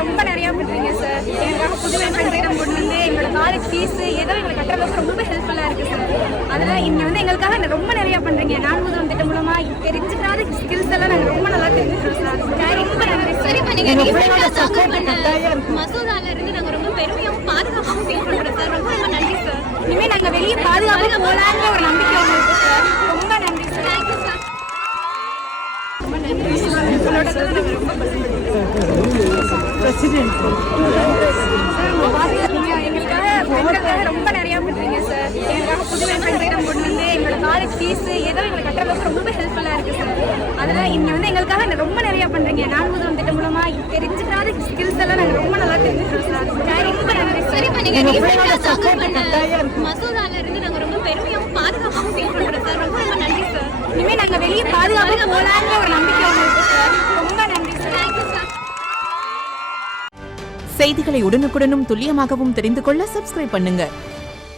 ரொம்ப நிறைய பண்றீங்க சார். எங்களுக்காக புதுமை பெண்களிடம் கொண்டு வந்து எங்களோட காலேஜ் ஃபீஸ் ஏதோ எங்களுக்கு கட்டுறதுக்கு ரொம்ப ஹெல்ப்ஃபுல்லா இருக்கு சார். அதெல்லாம் இங்க வந்து எங்களுக்காக ரொம்ப நிறைய பண்றீங்க. நான் முதல் திட்டம் மூலமா தெரிஞ்சுக்காத ஸ்கில்ஸ் எல்லாம் நாங்க ரொம்ப நல்லா தெரிஞ்சுக்கிறோம் சார். ரொம்ப நன்றி சார். மசோதால இருந்து நாங்க ரொம்ப பெருமையாகவும் பாதுகாப்பாகவும் ஃபீல் பண்றோம் சார். ரொம்ப ரொம்ப நன்றி சார். இனிமே நாங்க வெளியே பாதுகாப்பாக போலாங்கிற ஒரு நம்பிக்கை உங்களுக்கு சார். ரொம்ப நன்றி சார். Thank you sir. ரொம்ப நன்றி சார். உங்களோட எங்களுக்காக ரொம்ப நிறைய பண்றீங்க சார். எங்களுக்காக புதுமை பெண்களிடம் கொண்டு வந்து எங்களோட காலேஜ் ஃபீஸ் ஏதோ எங்களுக்கு கட்டுறதுக்கு ரொம்ப ஹெல்ப்ஃபுல்லா இருக்கு சார். அதெல்லாம் இங்க வந்து எங்களுக்காக ரொம்ப நிறைய பண்றீங்க. நான் முதல் திட்டம் மூலமா தெரிஞ்சுக்காத ஸ்கில்ஸ் எல்லாம் நாங்க ரொம்ப நல்லா தெரிஞ்சுக்கிறோம் சார். ரொம்ப நன்றி சார். மசோதால இருந்து நாங்க ரொம்ப பெருமையாகவும் பாதுகாப்பாகவும் ஃபீல் பண்றோம் சார். ரொம்ப ரொம்ப நன்றி சார். இனிமே நாங்க வெளியே பாதுகாப்பாக போலாங்கிற ஒரு நம்பிக்கை உங்களுக்கு சார். ரொம்ப நன்றி சார். Thank you sir. செய்திகளை உடனுக்குடனும் துல்லியமாகவும் தெரிந்து கொள்ள சப்ஸ்கிரைப் பண்ணுங்க.